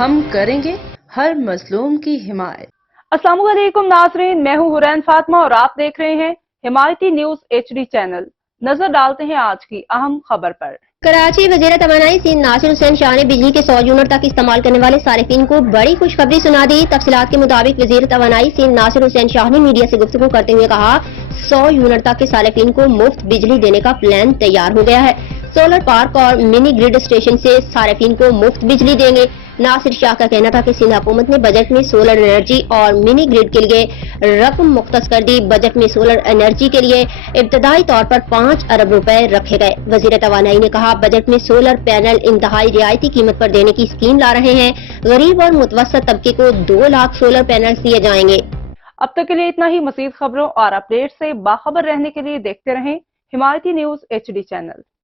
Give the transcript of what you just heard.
ہم کریں گے ہر مظلوم کی حمایت۔ السلام علیکم ناظرین، میں ہوں حرین فاطمہ اور آپ دیکھ رہے ہیں حمایتی نیوز HD چینل۔ نظر ڈالتے ہیں آج کی اہم خبر پر۔ کراچی وزیر توانائی سندھ ناصر حسین شاہ نے بجلی کے 100 یونٹ تک استعمال کرنے والے صارفین کو بڑی خوشخبری سنا دی۔ تفصیلات کے مطابق وزیر توانائی سندھ ناصر حسین شاہ نے میڈیا سے گفتگو کرتے ہوئے کہا 100 یونٹ تک کے صارفین کو مفت بجلی دینے کا پلان تیار ہو گیا ہے۔ سولر پارک اور منی گرڈ اسٹیشن سے صارفین کو مفت بجلی دیں گے۔ ناصر شاہ کا کہنا تھا کہ سندھ حکومت نے بجٹ میں سولر انرجی اور منی گرڈ کے لیے رقم مختص کر دی۔ بجٹ میں سولر انرجی کے لیے ابتدائی طور پر 5 ارب روپے رکھے گئے۔ وزیر توانائی نے کہا بجٹ میں سولر پینل انتہائی رعایتی قیمت پر دینے کی اسکیم لا رہے ہیں۔ غریب اور متوسط طبقے کو 2 لاکھ سولر پینلز دیے جائیں گے۔ اب تک کے لیے اتنا ہی۔ مزید خبروں اور اپڈیٹ سے باخبر رہنے کے لیے دیکھتے رہیں حمایتی نیوز HD چینل۔